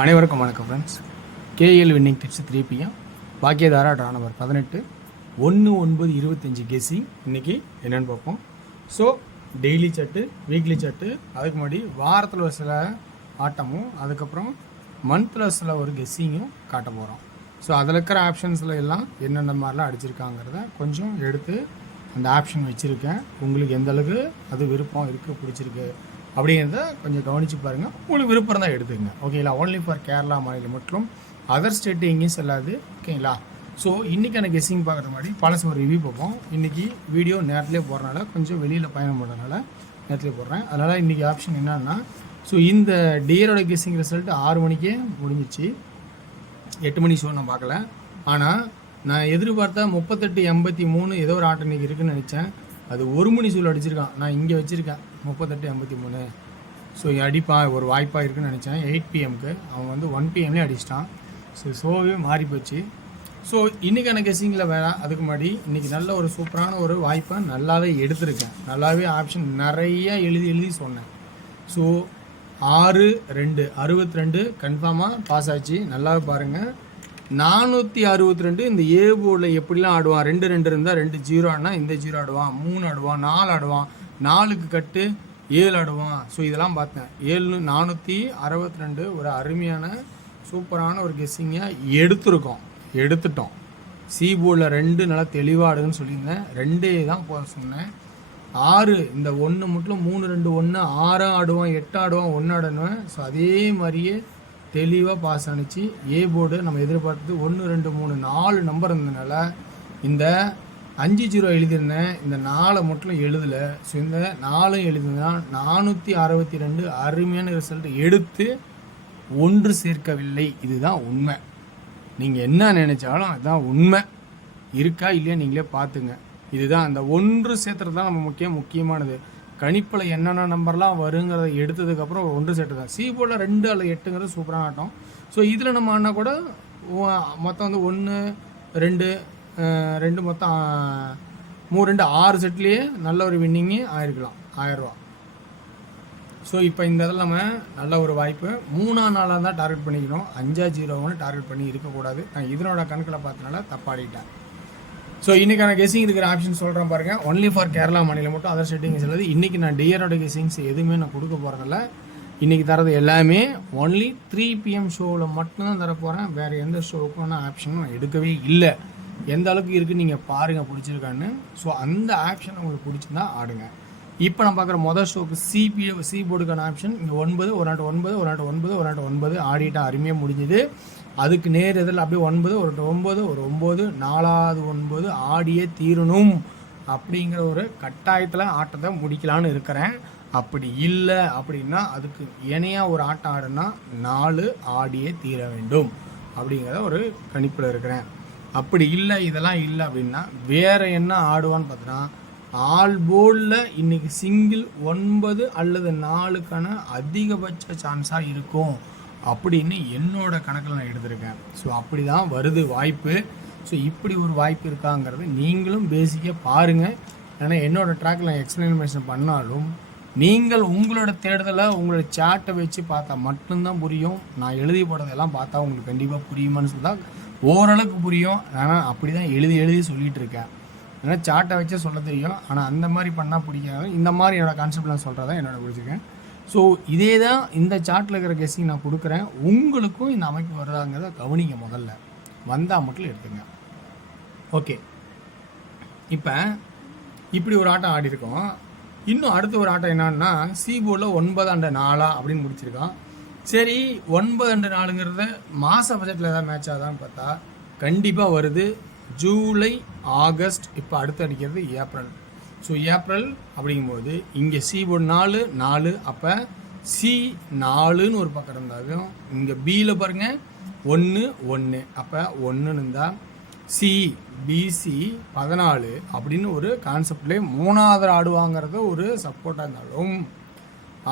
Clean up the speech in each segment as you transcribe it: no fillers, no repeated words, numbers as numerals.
அனைவருக்கும் வணக்கம் friends. KL winning tips 3 PM Bhagyathara draw number 18 1/9/25 guessing. இன்றைக்கி என்னென்னு பார்ப்போம். ஸோ டெய்லி சட்டு, வீக்லி சட்டு, அதுக்கு முன்னாடி வாரத்தில் ஒரு சில ஆட்டமும், அதுக்கப்புறம் மந்தில் சில ஒரு கெஸ்ஸிங்கும் காட்ட போகிறோம். ஸோ அதில் இருக்கிற ஆப்ஷன்ஸில் எல்லாம் என்னென்ன மாதிரிலாம் அடிச்சிருக்காங்கிறத கொஞ்சம் எடுத்து அந்த ஆப்ஷன் வச்சுருக்கேன். உங்களுக்கு எந்த அளவுக்கு அது விருப்பம் இருக்குது, பிடிச்சிருக்கு அப்படிங்கிறத கொஞ்சம் கவனித்து பாருங்கள். உங்களுக்கு விருப்பம் தான் எடுத்துக்கங்க, ஓகேங்களா. ஓன்லி ஃபார் கேரளா மாநிலம் மற்றும் அதர் ஸ்டேட்டு எங்கேயும் செல்லாது, ஓகேங்களா. ஸோ இன்றைக்கான கெஸ்ஸிங் பார்க்குற மாதிரி பழசு ஒரு ரிவ்யூ பார்ப்போம். இன்றைக்கி வீடியோ நேரத்துலேயே போடுறதுனால, கொஞ்சம் வெளியில் பயணம் பண்ணுறதுனால நேரத்துலேயே போடுறேன். அதனால் இன்றைக்கி ஆப்ஷன் என்னன்னா, ஸோ இந்த டியரோட கெஸ்ஸிங் ரிசல்ட் 6 மணிக்கே முடிஞ்சிச்சு. 8 மணி ஷோ நான் பார்க்கல. ஆனால் நான் எதிர்பார்த்தா 38-83 ஏதோ ஒரு ஆட்டம் இன்றைக்கி இருக்குதுன்னு நினச்சேன். அது 1 மணி சூழல் அடிச்சிருக்கான். நான் இங்கே வச்சுருக்கேன் 38-83. ஸோ அடிப்பான், ஒரு வாய்ப்பாக இருக்குன்னு நினச்சேன். 8 PMக்கு அவன் வந்து 1 PMலேயே அடிச்சிட்டான். ஸோ ஷோவே மாறி போச்சு. ஸோ இன்றைக்கான கெஸ்ஸிங்கில் வேறு அதுக்கு முன்னாடி இன்றைக்கி நல்ல ஒரு சூப்பரான ஒரு வாய்ப்பை நல்லாவே எடுத்திருக்கேன். நல்லாவே ஆப்ஷன் நிறையா எழுதி சொன்னேன். ஸோ 6-2 62 கன்ஃபார்மாக பாஸ் ஆச்சு. நல்லாவே பாருங்கள். 462 இந்த ஏ போர்டில் எப்படிலாம் ஆடுவான். 2-2 இருந்தால் 2 0 ஆடினா இந்த 0 ஆடுவான், 3 ஆடுவான், 4 ஆடுவான், 4க்கு கட்டு 7 ஆடுவான். ஸோ இதெல்லாம் பார்த்தேன். 462 ஒரு அருமையான சூப்பரான ஒரு கெஸ்ஸிங்கை எடுத்துட்டோம். சி போர்டில் 2 நல்லா தெளிவாக ஆடுதுன்னு சொல்லியிருந்தேன். 2 தான் போக சொன்னேன். 6 இந்த 1 மட்டும் 3-2 1 6 ஆடுவான், 8 ஆடுவான், 1 ஆடுவேன். ஸோ அதே மாதிரியே தெளிவாக பாஸ் ஆனிச்சு. ஏ போர்டு நம்ம எதிர்பார்த்தது 1 2 3 4 நம்பர் இருந்ததுனால இந்த 5-0 எழுதியிருந்தேன். இந்த 4 மட்டும் எழுதலை. ஸோ இந்த 4 எழுதினா 462 அருமையான ரிசல்ட் எடுத்து ஒன்று சேர்க்கவில்லை. இதுதான் உண்மை. நீங்கள் என்ன நினைச்சாலும் அதுதான் உண்மை. இருக்கா இல்லையா நீங்களே பார்த்துங்க. இதுதான் அந்த ஒன்று சேர்த்துறது தான் நம்ம முக்கியமானது. கணிப்பில் என்னென்ன நம்பர்லாம் வருங்கிறத எடுத்ததுக்கப்புறம் ஒன்று செட்டு தான். சி போர்டில் 2 அல்லது 8ங்கிறது சூப்பரான ஆட்டம். ஸோ இதில் நம்ம ஆனால் கூட மொத்தம் வந்து 1 2 2 மொத்தம் 3 2 6 செட்லேயே நல்ல ஒரு வின்னிங்கு ஆயிருக்கலாம், 1000 ரூபா. ஸோ இப்போ இந்த இதில் நம்ம நல்ல ஒரு வாய்ப்பு 3ஆம் நாளாக தான் டார்கெட் பண்ணிக்கணும். 5-0 டார்கெட் பண்ணி இருக்கக்கூடாது. நான் இதனோட கணக்கில் பார்த்தனால தப்பாடிட்டேன். ஸோ இன்றைக்கான கெஸ்ஸிங் இருக்கிற ஆப்ஷன் சொல்கிறேன் பாருங்கள். ஒன்லி ஃபார் கேரளா மாநிலம் மட்டும் அதர் செட்டிங்ஸ் அல்லது இன்றைக்கி நான் டியரோட கெஸ்ஸிங்ஸ் எதுவுமே நான் கொடுக்க போகிறதில்ல. இன்றைக்கி தரது எல்லாமே ஒன்லி 3 PM ஷோவில் மட்டும்தான் தரப்போகிறேன். வேறு எந்த ஷோவுக்கும் நான் ஆப்ஷனும் நான் எடுக்கவே இல்லை. எந்த அளவுக்கு இருக்குன்னு நீங்கள் பாருங்கள் பிடிச்சிருக்கான்னு. ஸோ அந்த ஆப்ஷன் உங்களுக்கு பிடிச்சிருந்தா ஆடுங்க. இப்போ நான் பார்க்குற மொதல் ஷோக்கு சி போர்டுக்கான ஆப்ஷன் இங்கே 9 ஒரு நாட்டு 9 ஒரு நாட்டு 9 ஒரு நாட்டு 9 ஆடிட்டா அருமையாக முடிஞ்சுது. அதுக்கு நேர் எதில் அப்படியே 9 ஒரு 9 ஒரு 9 4வது 9 ஆடியே தீரணும் அப்படிங்கிற ஒரு கட்டாயத்தில் ஆட்டத்தை முடிக்கலான்னு இருக்கிறேன். அப்படி இல்லை அப்படின்னா அதுக்கு இணையாக ஒரு ஆட்டம் ஆடுனா 4 ஆடியே தீர வேண்டும் அப்படிங்கிற ஒரு கணிப்பில் இருக்கிறேன். அப்படி இல்லை, இதெல்லாம் இல்லை அப்படின்னா வேறு என்ன ஆடுவான்னு பார்த்தோன்னா ஆல் போர்டில் இன்றைக்கி சிங்கிள் 9 அல்லது 4க்கான அதிகபட்ச சான்ஸாக இருக்கும் அப்படின்னு என்னோட கணக்கில் நான் எடுத்திருக்கேன். ஸோ அப்படி தான் வருது வாய்ப்பு. ஸோ இப்படி ஒரு வாய்ப்பு இருக்காங்கிறது நீங்களும் பேசிக்காக பாருங்கள். ஏன்னா என்னோடய ட்ராக்கில் நான் எக்ஸ்பிளனேஷன் பண்ணாலும் நீங்கள் உங்களோட தேடுதலை உங்களோட சாட்டை வச்சு பார்த்தா மட்டும்தான் புரியும். நான் எழுதி போடுறதெல்லாம் பார்த்தா உங்களுக்கு கண்டிப்பாக புரியுமான்னு சொன்னால் ஓரளவுக்கு புரியும். ஆனால் அப்படி தான் எழுதி சொல்லிகிட்டு இருக்கேன். ஏன்னா சாட்டை வச்சே சொல்ல தெரியும். ஆனால் அந்த மாதிரி பண்ணால் பிடிக்காது. இந்த மாதிரி என்னோடய கான்செப்ட் நான் சொல்கிறதான் என்னோட பிடிச்சிருக்கேன். ஸோ இதே தான் இந்த சார்ட்டில் இருக்கிற கெஸ்ஸிங் நான் கொடுக்குறேன். உங்களுக்கும் இந்த அமைப்பு வருதாங்கிறத கவனிங்க. முதல்ல வந்தால் மட்டும் எடுத்துங்க. ஓகே, இப்போ இப்படி ஒரு ஆட்டம் ஆடி இருக்கோம். இன்னும் அடுத்த ஒரு ஆட்டம் என்னன்னா சி போர்டில் 9-4 அப்படின்னு முடிச்சிருக்கான். சரி, 9-4ங்கிறத மாத பட்ஜெட்டில் ஏதாவது மேட்ச் ஆகுதான்னு பார்த்தா கண்டிப்பாக வருது. ஜூலை ஆகஸ்ட் இப்போ அடுத்து அடிக்கிறது ஏப்ரல். ஸோ ஏப்ரல் அப்படிங்கும்போது இங்கே சி போர்டு 4 அப்போ சி 4ன்னு ஒரு பக்கம் இருந்தாலும் இங்கே பியில் பாருங்கள் 1 1 அப்போ 1ன்னு இருந்தால் சி பிசி 14 அப்படின்னு ஒரு கான்செப்ட்லேயே 3வது ஆடுவாங்கிறது ஒரு சப்போர்ட்டாக இருந்தாலும்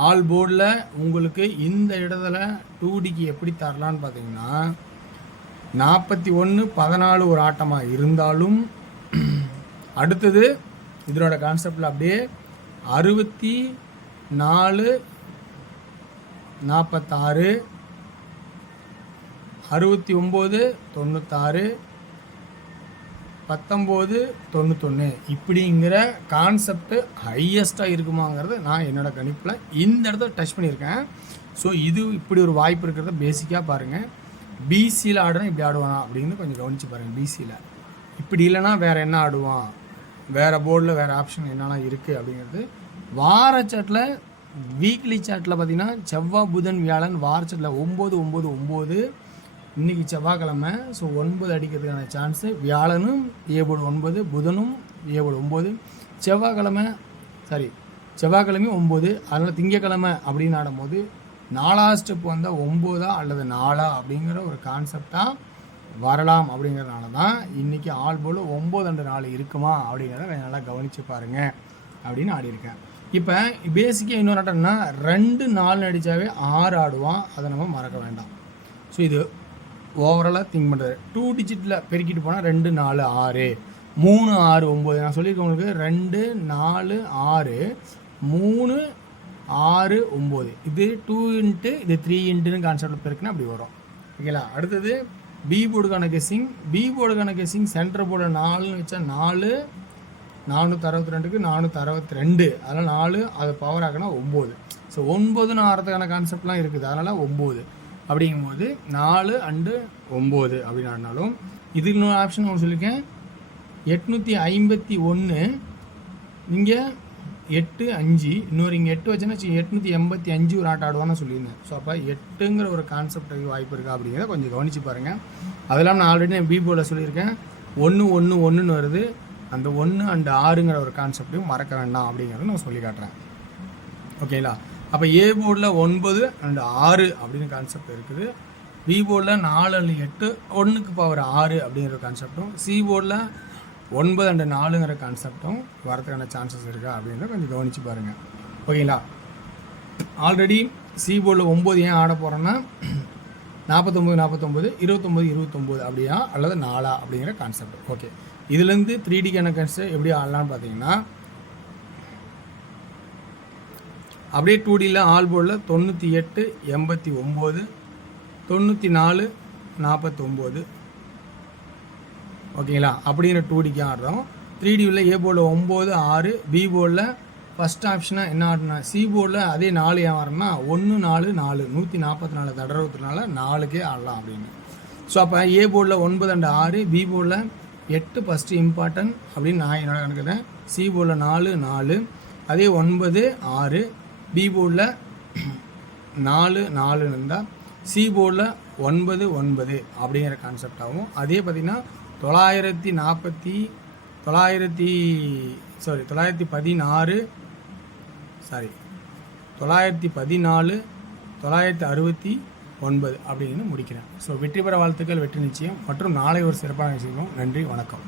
ஆல் போர்டில் உங்களுக்கு இந்த இடத்துல 2Dக்கு எப்படி தரலான்னு பார்த்தீங்கன்னா 41-14 ஒரு ஆட்டமாக இருந்தாலும் அடுத்தது இதனோட கான்செப்டில் அப்படியே 64-46 69 96 19 91 இப்படிங்கிற கான்செப்ட் ஹையஸ்ட்டாக இருக்குமாங்கிறது நான் என்னோட கணிப்பில் இந்த இடத்துல டச் பண்ணியிருக்கேன். ஸோ இது இப்படி ஒரு வாய்ப்பு இருக்கிறத பேசிக்காக பாருங்கள். பிசியில் ஆடுனா இப்படி ஆடுவானா அப்படின்னு கொஞ்சம் கவனித்து பாருங்கள். பிசியில் இப்படி இல்லைனா வேறு என்ன ஆடுவான், வேறு போர்டில் வேறு ஆப்ஷன் என்னெல்லாம் இருக்குது அப்படிங்கிறது. வார சாட்டில் வீக்லி சாட்டில் பார்த்திங்கன்னா செவ்வாய் புதன் வியாழன் வார சாட்டில் 9 9 9 இன்றைக்கி செவ்வாய்க்கிழமை. So 9 அடிக்கிறதுக்கான chance. வியாழனும் ஏபோர்டு 9, புதனும் ஏபோர்டு 9, செவ்வாய்க்கிழமையும் 9. அதனால் திங்கக்கிழமை அப்படின்னு ஆடும்போது 4ஆவது ஸ்டெப் வந்தால் 9 அல்லது 4 அப்படிங்கிற ஒரு கான்செப்டாக வரலாம். அப்படிங்கிறதுனால தான் இன்றைக்கி ஆல் போல் 9 and 4 இருக்குமா அப்படிங்கிறத நல்லா கவனித்து பாருங்கள் அப்படின்னு ஆடியிருக்கேன். இப்போ பேசிக்காக இன்னொரு ஆட்டம்னா 2 4 அடித்தாவே 6 ஆடுவான். அதை நம்ம மறக்க வேண்டாம். ஸோ இது ஓவராலாக திங்க் பண்ணுறது. 2 டிஜிட்டில் பெருக்கிட்டு போனால் 2 4 6 3 6 9. நான் சொல்லியிருக்கேன் உங்களுக்கு 2 4 6 3 6 9. இது 2 இன்ட்டு இது 3 இன்ட்டுன்னு கான்செப்டில் பெருக்குன்னா அப்படி வரும். ஓகேங்களா? அடுத்தது பி போர்டுக்கான கெஸ்ஸிங். பி போர்டுக்கான கெஸ்ஸிங் சென்டர் போர்டு 4ன்னு வச்சா 4 462க்கு 462. அதனால் 4 அது பவர் ஆக்கினா 9. ஸோ 9ன்னு ஆகிறதுக்கான கான்செப்ட்லாம் இருக்குது. அதனால் 9 அப்படிங்கும்போது 4 and 9 அப்படின்னு ஆடினாலும் இது இன்னொரு ஆப்ஷன் நான் சொல்லியிருக்கேன். 851 இங்கே 8 5 இன்னொரு இங்கே 8 வச்சுன்னா 885 ஒரு ஆட்டம் ஆடுவான்னு சொல்லியிருந்தேன். ஸோ அப்போ 8ங்கிற ஒரு கான்செப்டுக்கு வாய்ப்பு இருக்கா அப்படிங்கிறத கொஞ்சம் கவனித்து பாருங்கள். அதெல்லாம் நான் ஆல்ரெடி பி போர்டில் சொல்லியிருக்கேன். 1 1 1ன்னு வருது. அந்த 1 and 6ங்கிற ஒரு கான்செப்டையும் மறக்க வேண்டாம் அப்படிங்கிறத நான் சொல்லி காட்டுறேன். ஓகேங்களா? அப்போ ஏ போர்டில் 9 and 6 அப்படின்னு கான்செப்ட் இருக்குது. பி போர்டில் 4 and 8 1க்கு பவர் 6 அப்படிங்கிற கான்செப்டும், சி போர்டில் 9 and 4ங்கிற கான்செப்டும் வரதுக்கான சான்சஸ் இருக்கா அப்படின்றத கொஞ்சம் கவனித்து பாருங்கள். ஓகேங்களா? ஆல்ரெடி சி போர்டில் 9 ஏன் ஆட போகிறோன்னா 49 49 29 29 அப்படியா அல்லது 4 அப்படிங்கிற கான்செப்ட். ஓகே, இதுலேருந்து 3Dக்கான கான்செப்ட் எப்படி ஆடலான்னு பார்த்தீங்கன்னா அப்படியே 2Dயில் ஆல் போர்டில் 98 89 94 49. ஓகேங்களா? அப்படிங்கிற 2Dக்கு ஆடுறோம். 3Dயில் ஏ போர்டில் 9 6. பி போர்டில் ஃபஸ்ட் ஆப்ஷனாக என்ன ஆடுனா சி போர்டில் அதே 4 ஏன் ஆடுறோம்னா 1 4 4 144 தடவை 4க்கே ஆடலாம் அப்படின்னு. ஸோ அப்போ ஏ போர்டில் 9 and 6, பி போர்டில் 8 ஃபஸ்ட்டு இம்பார்ட்டன்ட் அப்படின்னு நான் என்னோட கணக்குறேன். சி போர்டில் 4 4, அதே 9 6. பி போர்டில் 4 4 இருந்தால் சி போர்டில் 9 9 அப்படிங்கிற கான்செப்டாகவும், அதே பார்த்திங்கன்னா 916 914 969 அப்படின்னு முடிக்கிறேன். ஸோ வெற்றி பெற வாழ்த்துக்கள், வெற்றி நிச்சயம் மற்றும் நாளை ஒரு சிறப்பான விஷயம். நன்றி, வணக்கம்.